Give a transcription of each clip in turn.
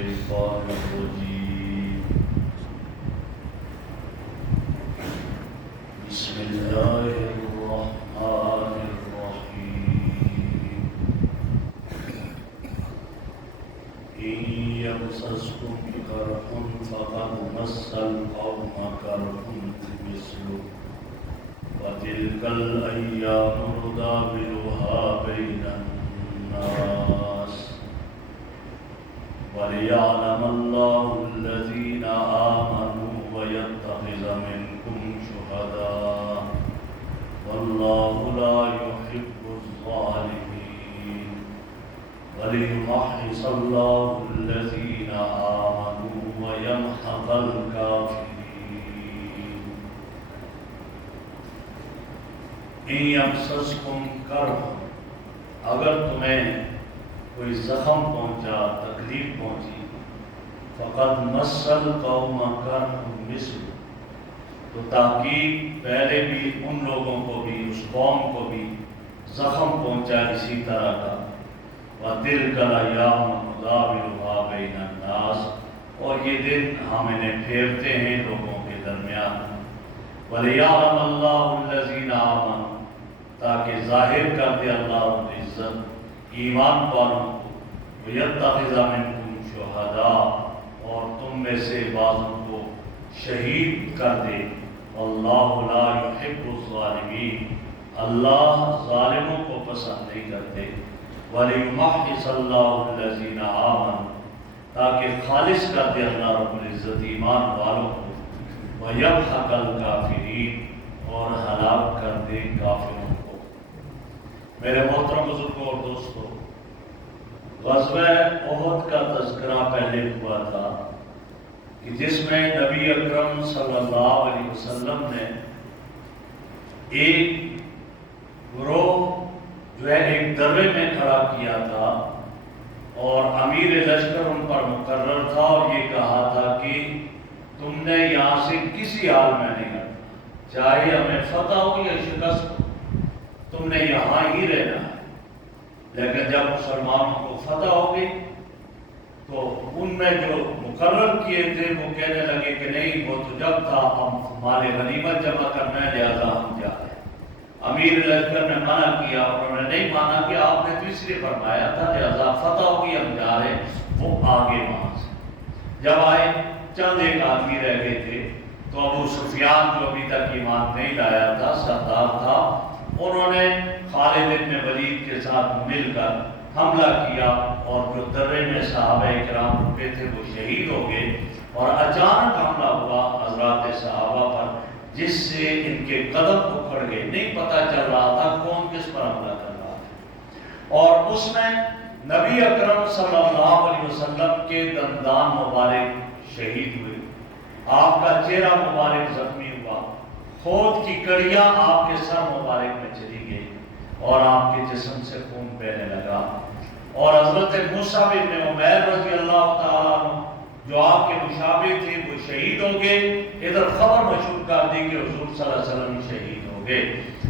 الشيطان الرجيم بسم الله الرحمن الرحيم إن يمسسكم قرح فقد مس القوم قرح مثله وتلك الأيام نداولها بين الناس وليعلم الله الذين آمنوا ويتخذ منكم شهداء والله لا يحب الظالمين وليمحص الله الذين آمنوا ويمحق الكافرين إن يمسسكم قرح اگر تمہیں کوئی زخم پہنچا تکلیف پہنچی فقد مس القوم قرح مثل تو تحقیق پہلے بھی ان لوگوں کو بھی اس قوم کو بھی زخم پہنچا اسی طرح کا وَتِلْكَ الْأَيَّامُ نُدَاوِلُهَا بَيْنَ النَّاسِ اور یہ دن ہم انہیں پھیرتے ہیں لوگوں کے درمیان وَلِيَعْلَمَ اللَّهُ الَّذِينَ آمَنُوا تاکہ ظاہر کر دے اللہ رب العزت ایمان والوں کو وَيَتَّخِذَ مِنْكُمْ شُهَدَاءَ اور تم میں سے بعضوں کو شہید کر دے وَاللَّهُ لَا يُحِبُّ الظَّالِمِينَ اللہ ظالموں کو پسند نہیں کرتے وَلِيُمَحِّصَ اللَّهُ الَّذِينَ آمَنُوا تاکہ خالص کر دے اللہ رب العزت ایمان والوں کو وَيَمْحَقَ الْكَافِرِينَ اور ہلاک کر دے کافروں کو۔ میرے محترم بزرگوں اور دوستوں، غزوہ احد کا تذکرہ پہلے ہوا تھا کہ جس میں نبی اکرم صلی اللہ علیہ وسلم نے ایک گروہ جو ہے ایک درے میں کھڑا کیا تھا اور امیر لشکر ان پر مقرر تھا اور یہ کہا تھا کہ تم نے یہاں سے کسی حال میں نہیں ہٹنا، چاہے ہمیں فتح ہو یا شکست ہو، تم نے یہاں ہی رہنا ہے۔ لیکن جب مسلمانوں کو فتح ہو گئی تو ان میں جو مقرر کیے تھے وہ کہنے لگے کہ نہیں، وہ تو جب تھا ہم مال غنیمت جمع کرنا ہے لہذا ہم جا رہے ہیں۔ امیر لشکر نے منع کیا اور انہوں نے نہیں مانا کہ آپ نے تو اس لیے فرمایا تھا لہذا فتح ہوگی ہم جا رہے ہیں۔ وہ آگے وہاں سے جب آئے چند ایک آدمی رہ گئے تھے تو ابو سفیان جو ابھی تک ایمان نہیں لایا تھا، سردار تھا، انہوں نے خالد بن ولید کے ساتھ مل کر حملہ کیا اور جو درے میں صحابہ اکرام رکے تھے وہ شہید ہو گئے اور اچانک حملہ ہوا حضرات صحابہ پر جس سے ان کے قدم اکھڑ گئے، نہیں پتہ چل رہا تھا کون کس پر حملہ کر رہا تھا۔ اور اس میں نبی اکرم صلی اللہ علیہ وسلم کے دندان مبارک شہید ہوئے، آپ کا چہرہ مبارک زخمی ہوا، خود کی کڑیاں آپ کے سر مبارک میں چلی گئی اور آپ کے جسم سے خون بہنے لگا۔ اور حضرت مصعب بن عمیر رضی اللہ تعالیٰ عنہ جو آپ کے مشابہ تھے وہ شہید ہو گئے۔ ادھر خبر مشہور کر دی کہ حضور صلی اللہ علیہ وسلم شہید ہو گئے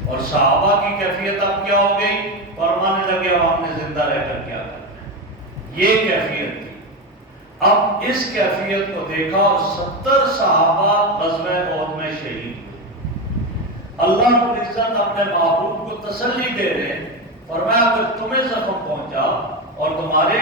اور صحابہ کی کیفیت اب کیا ہو گئی؟ فرمانے لگے اب آپ نے زندہ رہ کر کیا کرنا ہے۔ یہ کیفیت تھی۔ اب اس کیفیت کو دیکھا اور 70 صحابہ غزوہ احد میں شہید ہوئے۔ اللہ رب العزت اپنے محبوب کو تسلی دے رہے، فرمایا اگر تمہیں زخم پہنچا اور تمہارے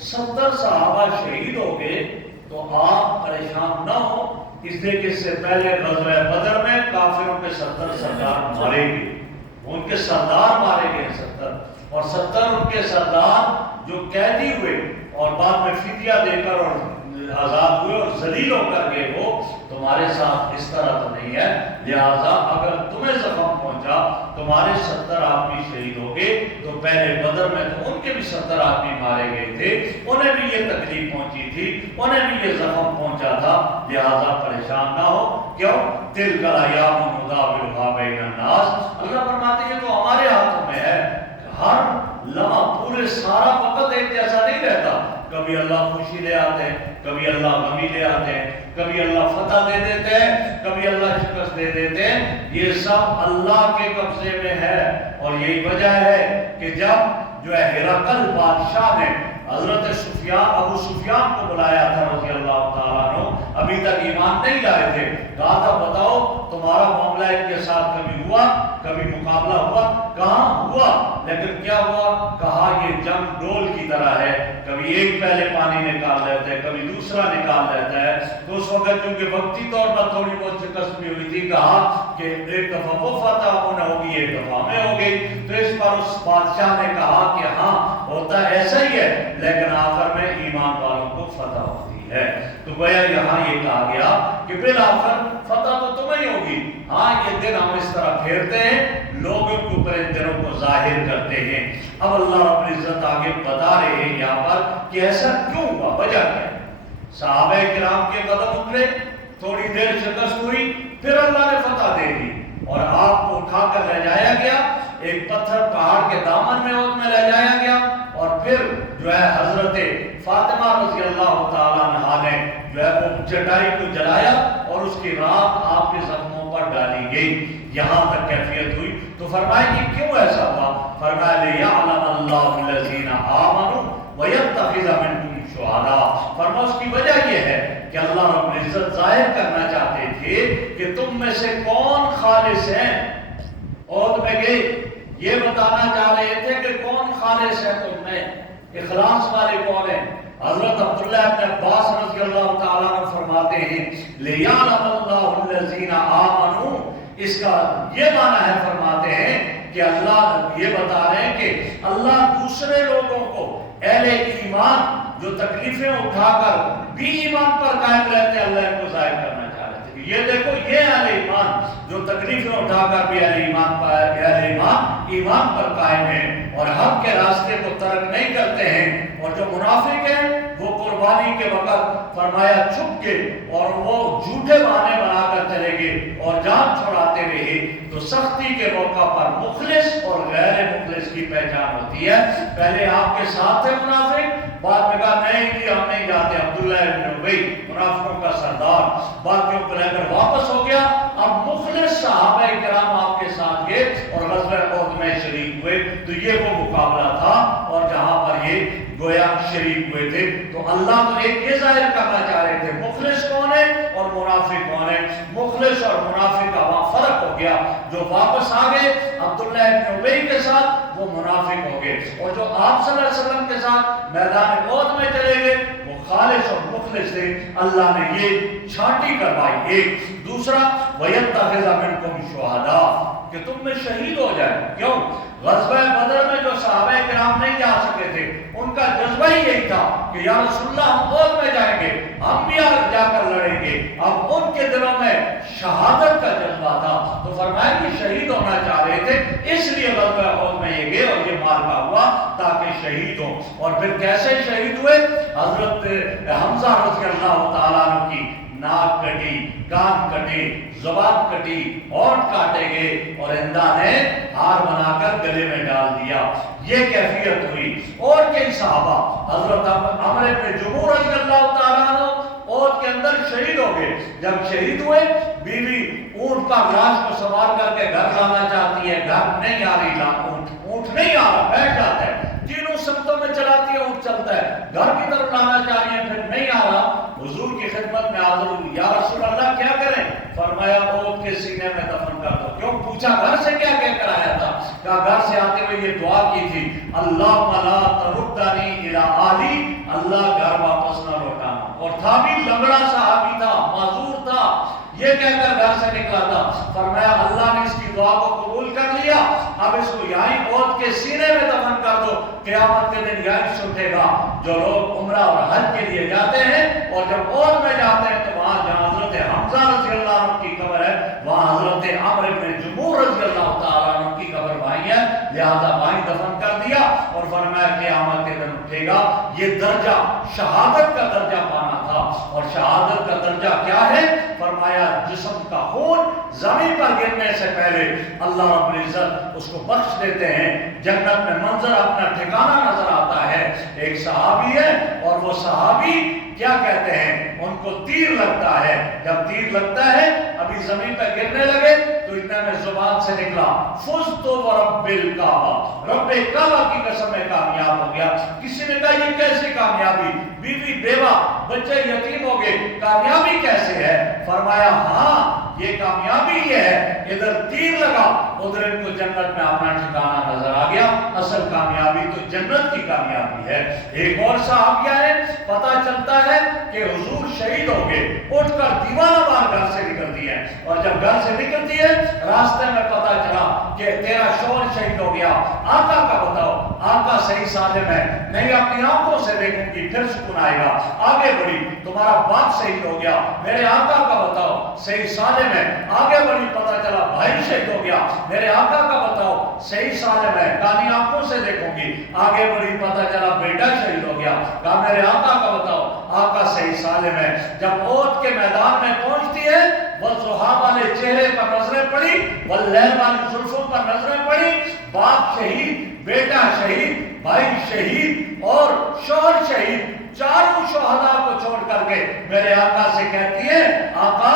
70 صحابہ شہید ہو گئے تو آپ پریشان نہ ہو، اس لیے کہ اس سے پہلے غزوہ بدر میں کافروں کے 70 سردار مارے گئے، ان کے سردار مارے گئے 70 اور 70 ان کے سردار جو قیدی ہوئے اور بعد میں فدیہ دے کر اور آزاد ہوئے اور ذلیل ہو کر گئے، وہ تمہارے ساتھ اس طرح تو نہیں ہے، لہذا اگر تمہیں زخم پہنچا تمہارے 70 آدمی شہید ہو گئے تو پہلے بدر میں تو ان کے بھی 70 آدمی مارے گئے تھے، انہیں بھی یہ تکلیف پہنچی تھی، انہیں بھی یہ زخم پہنچا تھا، لہذا پریشان نہ ہو۔ کیوں؟ تِلْكَ الْأَيَّامُ نُدَاوِلُهَا بَيْنَ النَّاسِ، اللہ فرماتے ہیں یہ تو ہمارے ہاتھوں میں ہے، ہر لمحہ پورے سارا وقت ایک جیسا نہیں رہتا، کبھی اللہ خوشی لے آتے ہیں، کبھی اللہ غمی لے آتے ہیں، کبھی اللہ فتح دے دیتے ہیں، کبھی اللہ شکست دے دیتے ہیں، یہ سب اللہ کے قبضے میں ہے۔ اور یہی وجہ ہے کہ جب جو ہے ہرقل بادشاہ نے حضرت ابو سفیان کو بلایا تھا رضی اللہ تعالیٰ عنہ، ابھی تک ایمان نہیں لائے تھے، کہا تھا بتاؤ تمہارا معاملہ ان کے ساتھ کبھی ہوا، کبھی مقابلہ ہوا؟ کہاں ہوا، لیکن کیا ہوا؟ کہا یہ جنگ ڈول کی طرح ہے، کبھی ایک پہلے پانی نکال لیتے ہیں، کبھی دوسرا نکال لیتا ہے۔ تو اس وقت چونکہ وقتی طور پر تھوڑی بہت شکست بھی ہوئی تھی، کہا کہ ایک دفعہ وہ فتح ہونا ہوگی، ایک دفعہ ہمیں ہو گئی۔ تو اس پر اس بادشاہ نے کہا کہ ہاں ہوتا ایسا ہی ہے، لیکن آخر میں ایمان والوں کو فتح ہوتی ہے۔ تو گویا یہاں یہ کہا گیا کہ بالآخر فتح تو تمہیں ہوگی، ہاں یہ دن ہم اس طرح پھیرتے ہیں، لوگوں کے اوپر ان دنوں کو ظاہر کرتے ہیں۔ اب اللہ رب العزت آگے بتا رہے ہیں یہاں پر کہ ایسا کیوں ہوا، وجہ کیا ہے۔ صحابہ کرام کے قدم اکھڑے، تھوڑی دیر شکست ہوئی، پھر اللہ نے فتح دے دی اور آپ کو اٹھا کر لے جایا گیا، ایک پتھر پہاڑ کے دامن میں اس میں لے جایا گیا، اور پھر جو ہے حضرت فاطمہ رضی اللہ تعالیٰ عنہا نے جو ہے وہ چٹائی کو جلایا اور اس کی راکھ آپ کے زخموں پر ڈالی گئی، یہاں تک کیفیت ہوئی۔ تو فرمایا کہ کیوں ایسا ہوا؟ فرمایا لِيَعْلَمَ اللَّهُ الَّذِينَ آمَنُوا وَيَتَّخِذَ مِنكُمْ شُهَدَاءَ۔ فرمایا اس کی وجہ یہ ہے کہ اللہ رب العزت ظاہر کرنا چاہتے تھے کہ تم میں سے کون خالص ہیں۔ عہد میں گئے یہ بتانا چاہ رہے تھے کہ کون خالص ہے تم میں، اخلاص والے کون ہیں۔ حضرت عبداللہ ابن عباس رضی اللہ تعالیٰ عنہ فرماتے ہیں لِيَعْلَمَ اللَّهُ الَّذِينَ آمَنُوا، اس کا یہ معنی ہے، فرماتے ہیں کہ اللہ یہ بتا رہے ہیں کہ اللہ دوسرے لوگوں کو، اہل ایمان جو تکلیفیں اٹھا کر بھی ایمان پر قائم رہتے ہیں، اللہ ان کو ظاہر کرنا چاہ رہے تھے کہ یہ دیکھو یہ اہل ایمان جو تکلیفیں اٹھا کر بھی اہل ایمان پر قائم ہیں اور حق کے راستے کو ترک نہیں کرتے ہیں، اور جو منافق ہیں وہ قربانی کے وقت فرمایا چھپ کے اور وہ جھوٹے بہانے بنا کر چلے گئے اور جان چھڑاتے رہے۔ تو سختی کے موقع پر مخلص اور غیر مخلص کی پہچان ہوتی ہے۔ پہلے آپ کے ساتھ تھے منافق، بعد میں کہا نہیں جی ہم نہیں جاتے، عبداللہ ابن ابی منافقوں کا سردار باقیوں کو لے کر واپس ہو گیا۔ اب مخلص صحابہ کرام آپ کے ساتھ گئے اور غزوہ احد میں شریک ہوئے۔ تو یہ وہ مقابلہ تھا اور جہاں پر یہ گویا شریک ہوئے تھے۔ تو اللہ تو ایک یہ ظاہر کرنا چاہ رہے تھے مخلص کون ہے اور منافق کون ہے۔ مخلص اور منافق کا وہاں فرق ہو گیا، جو واپس آ گئے عبداللہ ابن ابی کے ساتھ وہ منافق ہو گئے، اور جو آپ صلی اللہ علیہ وسلم کے ساتھ میدان احد میں چلے گئے وہ خالص اور مخلص تھے۔ اللہ نے یہ چھانٹی کروائی۔ ایک دوسرا وَيَتَّخِذَ مِنكُمْ شُهَدَاءَ، کہ تم میں شہید ہو جائے۔ کیوں؟ غزوہ بدر میں جو صحابہ کرام نہیں جا سکے تھے ان کا جذبہ ہی یہی تھا کہ یا رسول اللہ ہم احد میں جائیں گے، ہم بھی جا کر لڑیں گے۔ اب ان کے دلوں میں شہادت کا جذبہ تھا، تو فرمایا کہ شہید ہونا چاہ رہے تھے، اس لیے غزوہ احد میں یہ گئے اور یہ مارکا ہوا تاکہ شہید ہوں۔ اور پھر کیسے شہید ہوئے؟ حضرت حمزہ رضی اللہ تعالیٰ عنہ کی ناک کٹی، کان کٹی، زبان کٹی، ہونٹ کاٹے گئے اور ہندا نے ہار بنا کر گلے میں ڈال دیا۔ یہ کیفیت ہوئی۔ اور کئی صحابہ، حضرت عمر بن جموح رضی اللہ تعالیٰ عنہ احد کے اندر شہید ہو گئے۔ جب شہید ہوئے بیوی اونٹ کا لاش کو سوار کر کے گھر لانا چاہتی ہے، گھر نہیں آ رہی، اونٹ نہیں آ رہا، بیٹھ جاتا ہے، تینوں سمتوں میں چلاتی ہے، اونٹ چلتا ہے، گھر کی طرف لانا چاہ رہی ہے، پھر نہیں آ رہا۔ حضور کی خدمت میں حاضر ہوئی، یا رسول اللہ کیا کریں؟ فرمایا احد کے سینے میں دفن کر دو۔ کیوں؟ پوچھا گھر سے کیا کہہ کر آیا تھا؟ کہا گھر سے آتے ہوئے یہ دعا کی تھی، اللہم لا تردنی الی اہلی، اللہ گھر واپس نہ لوٹانا۔ اور تھا بھی لنگڑا صحابی تھا، معذور تھا، یہ کہہ کر گھر سے نکلا تھا۔ فرمایا اللہ نے اس کی دعا کو قبول کر لیا، اب اس کو یہیں احد کے سینے میں دفن کر دو، قیامت کے دن یہیں سے اٹھے گا۔ جو لوگ عمرہ اور حج کے لیے جاتے ہیں اور جب احد میں جاتے ہیں تو وہاں جہاں حضرت حمزہ رضی اللہ عنہ کی قبر ہے، وہاں حضرت عمر بن جموح رضی اللہ تعالیٰ عنہ کی قبر وہیں ہے، لہذا وہیں دفن کر دیا اور فرمایا قیامت کے دن اٹھے گا۔ یہ درجہ شہادت کا درجہ پانا تھا، اور شہادت کا درجہ کیا ہے؟ فرمایا جسم کا خون زمین پر گرنے سے پہلے اللہ رب العزت اس کو بخش دیتے ہیں۔ جنت میں منظر اپنا ٹھکانہ نظر آتا ہے، ایک صحابی ہے اور وہ صحابی کیا کہتے ہیں، ان کو تیر لگتا ہے، جب تیر لگتا ہے ابھی زمین پر گرنے لگے تو تو اتنا میں زبان سے نکلا فزت ورب الکعبہ، رب کعبہ کی قسم میں کامیاب ہو گیا۔ کسی نے کہا یہ کیسی کامیابی، بیوی بیوہ بچے یتیم ہو گئے، کامیابی کیسے ہے؟ فرمایا ہاں یہ کامیابی یہ ہے، ادھر تیر لگا ادھر ان کو جنت میں اپنا ٹھکانہ نظر آ گیا۔ اصل کامیابی تو جنت کی کامیابی ہے۔ ایک اور صحابیہ ہے، پتہ چلتا ہے کہ حضور شہید ہو گئے، اٹھ کر دیوانہ وار گھر سے نکلتی ہے، اور جب گھر سے نکلتی ہے راستے میں پتہ چلا کہ تیرا شوہر شہید ہو گیا، آقا کا بتاؤ، آقا صحیح سالم ہے، نہیں اپنی آنکھوں سے دیکھوں گی پھر سکون آئے گا، آگے بڑھی، تمہارا باپ شہید ہو گیا، میرے آقا کا بتاؤ صحیح سالم ہے، آگے بڑھی، پتہ چلا بھائی شہید ہو گیا، میرے آقا کا بتاؤ صحیح سالم ہے، کانی آنکھوں سے دیکھوں گی، آگے بڑھی، پتہ چلا بیٹا شہید ہو گیا، کہا میرے آقا کا بتاؤ، آقا صحیح سالم ہے۔ جب احد کے میدان میں پہنچتی ہے، والضحیٰ والے چہرے پر نظریں پڑی، واللیل والی زلفوں پر نظریں پڑی، باپ شہید، بیٹا شہید، بھائی شہید اور شوہر شہید، چاروں شہداء کو چھوڑ کر کے میرے آقا سے کہتی ہے آقا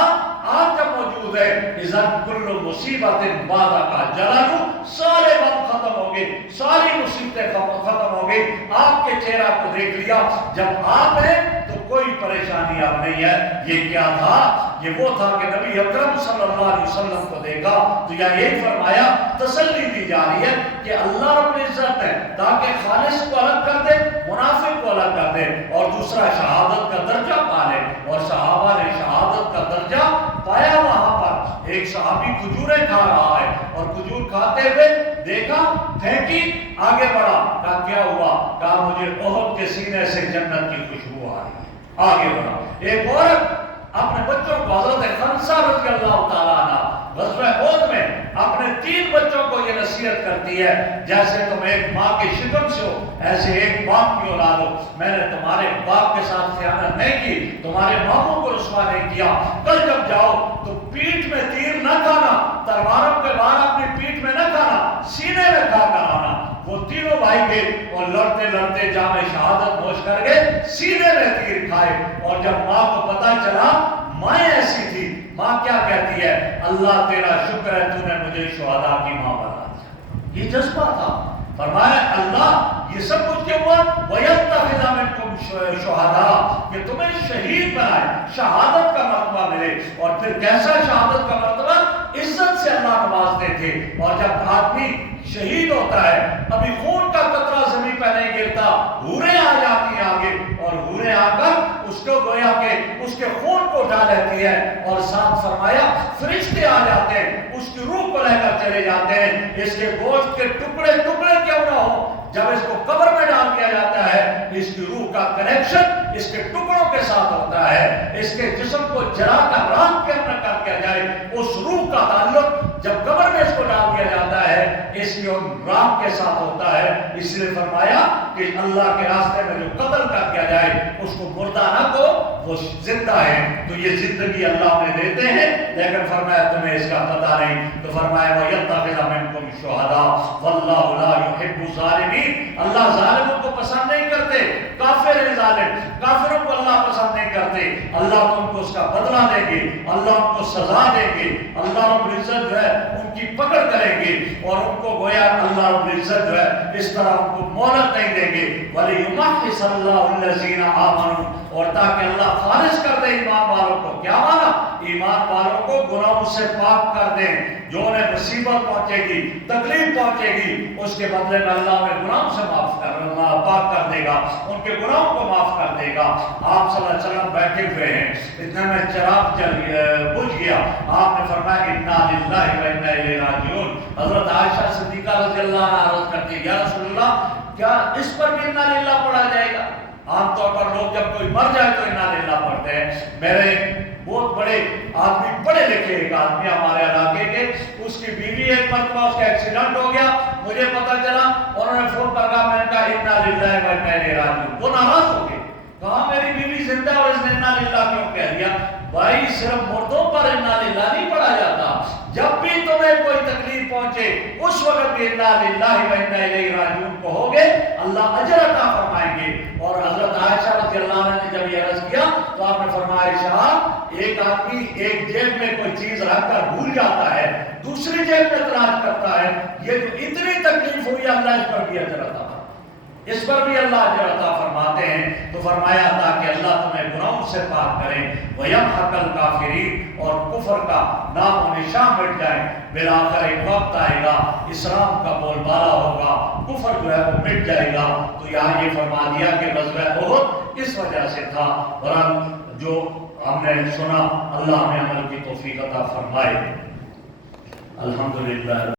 آپ جب موجود ہے اذن کل مصیبت بعد کا جلالو، سارے غم ختم ہو گئے، ساری مصیبتیں ختم ہو گئی، آپ کے چہرہ کو دیکھ لیا، جب آپ ہیں تو کوئی پریشانی اب نہیں ہے۔ یہ کیا تھا؟ یہ وہ تھا کہ نبی اکرم صلی اللہ علیہ وسلم کو دیکھا تو یہی فرمایا، تسلی دی جا رہی ہے کہ اللہ رب العزت ہے تاکہ خالص کو الگ کر دے، منافق کو الگ کر دے، اور دوسرا شہادت کا درجہ پا لے، اور صحابہ نے شہادت کا درجہ پایا۔ وہاں پر ایک صحابی کھجوریں کھا رہا ہے اور کھجور کھاتے ہوئے دیکھا، پھینکی، آگے بڑھا، کہا کیا ہوا؟ کہا مجھے احد کے سینے سے جنت کی خوشبو آ رہی ہے، آگے بڑھا۔ ایک عورت اپنے بچوں کو، حضرت خنسہ رضی اللہ تعالیٰ عنہ غزوہ احد میں اپنے 3 بچوں کو یہ نصیحت کرتی ہے، جیسے تم ایک ماں کے شکم سے ہو ایسے ایک باپ کی اولاد ہو، میں نے تمہارے باپ کے ساتھ خیانت نہیں کی، تمہارے ماموں کو رسوا نہیں کیا، کل جب جاؤ تو پیٹھ میں تیر نہ کھانا، تلواروں کے وار اپنی پیٹھ میں نہ کھانا، سینے میں کھا کر آنا۔ وہ تینوں بھائی گئے اور لڑتے لڑتے جام شہادت نوش کر گئے، سینے میں تیر کھائے، اور جب ماں کو پتا چلا، ماں ایسی تھی، ماں کیا کہتی ہے؟ اللہ تیرا شکر ہے تو نے مجھے شہداء کی ماں بنا دیا۔ یہ جذبہ تھا۔ فرمایا اللہ یہ سب کچھ کیوں ہوا؟ وَيَتَّخِذَ مِنْكُمْ شُهَدَاءَ، کہ تمہیں شہید بنائے، شہادت کا مرتبہ ملے۔ اور پھر کیسا شہادت کا مرتبہ؟ عزت سے اللہ نوازتے تھے، اور جب آدمی شہید ہوتا ہے ابھی خون کا قطرہ زمین پہ نہیں گرتا، حوریں آ جاتی ہیں آگے، اور حوریں آ کر اس کو گویا کہ اس کے خون کو اٹھا لیتی ہے، اور ساتھ فرمایا فرشتے آ جاتے ہیں، اس کی روح کو لے کر چلے جاتے ہیں۔ اس کے گوشت کے ٹکڑے ٹکڑے کیوں نہ ہو، جب اس کو قبر میں ڈال دیا جاتا ہے اس کی روح کا کنیکشن اس کے ٹکڑوں کے ساتھ ہوتا ہے۔ اس کے جسم کو جلا کر راکھ کے اپنا کر دیا جائے، اس روح کا تعلق جب قبر میں اس کو ڈال دیا جاتا ہے اس کی راکھ کے ساتھ ہوتا ہے۔ اس لیے فرمایا کہ اللہ کے راستے میں جو قتل کر دیا جائے اس کو مردہ نہ کو، وہ زندہ ہے۔ تو یہ زندگی اللہ نے دیتے ہیں، لیکن فرمایا تمہیں اس کا پتہ نہیں۔ تو فرمایا وَيَتَّخِذَ مِنْكُمْ شُهَدَاءَ وَاللَّهُ لَا يُحِبُّ الظَّالِمِينَ، اللہ ظالموں کو پسند نہیں کرتے، کافر ہیں ظالم، کافروں کو اللہ پسند نہیں کرتے۔ اللہ تو ان کو اس کا بدلہ دیں گے، اللہ ان کو سزا دیں گے، اللہ رب العزت جو ہے ان کی پکڑ کریں گے، اور ان کو گویا اللہ رب العزت جو ہے اس طرح ان کو مہلت نہیں دیں گے۔ وَلِيُمَحِّصَ اللَّهُ الَّذِينَ آمَنُوا، اور تاکہ اللہ خالص کر دے ایمان والوں کو۔ کیا مانا؟ ایمان والوں کو گناہوں سے پاک کر دیں۔ جو انہیں مصیبت پہنچے گی، تکلیف پہنچے گی، اس کے بدلے میں اللہ انہیں گناہوں سے پاک کر دے گا، ان کے گناہوں کو معاف کر دے گا۔ آپ صلی اللہ علیہ وسلم بیٹھے ہوئے ہیں، اتنے میں چراغ بجھ گیا، آپ نے فرمایا اِنَّا لِلَّهِ وَإِنَّا إِلَيْهِ رَاجِعُونَ۔ حضرت عائشہ صدیقہ رضی اللہ عنہا عرض کرتی یا رسول اللہ کیا اس پر بھی اِنَّا لِلَّهِ پڑھا جائے گا؟ عام طور پر لوگ جب کوئی مر جائے تو اِنَّا لِلَّهِ پڑھتے ہیں۔ میرے بہت بڑے آدمی، پڑھے لکھے ایک آدمی ہمارے علاقے کے، اس کی بیوی ایک مرتبہ اس کا ایکسیڈنٹ ہو گیا، مجھے پتا چلا، انہوں نے فون پر کہا، میں نے کہا اِنَّا لِلَّهِ وَإِنَّا إِلَيْهِ رَاجِعُونَ۔ وہ ناراض ہو گئے، کہا میری بیوی زندہ اور اس نے اِنَّا لِلَّهِ کیوں کہہ دیا؟ بھائی صرف مردوں پر اِنَّا لِلَّهِ نہیں پڑھا جاتا، جب بھی تمہیں کوئی تکلیف پہنچے اس وقت بھی اِنَّا لِلَّهِ وَإِنَّا إِلَيْهِ رَاجِعُونَ کہو گے، اللہ اجر عطا فرمائیں گے۔ اور حضرت عائشہ رضی اللہ عنہ نے جب یہ عرض کیا تو آپ نے فرمایا عائشہ ایک آدمی ایک جیب میں کوئی چیز رکھ کر بھول جاتا ہے، دوسری جیب میں تلاش کرتا ہے، یہ تو اتنی تکلیف ہوئی، اللہ اس پر بھی اجر عطا، اس پر بھی اللہ اجر عطا فرماتے ہیں۔ تو فرمایا تاکہ اللہ تمہیں گناہوں سے پاک کرے، وَيَمْحَقَ الْكَافِرِينَ، اور کفر کا نام و نشان مٹ جائے۔ بالآخر ایک وقت آئے گا، اسلام کا بول بالا ہوگا، کفر جو ہے وہ مٹ جائے گا۔ تو یہاں یہ فرما دیا کہ غزوہ احد اس وجہ سے تھا۔ اور جو ہم نے سنا، اللہ ہمیں عمل کی توفیق عطا فرمائے۔ الحمدللہ۔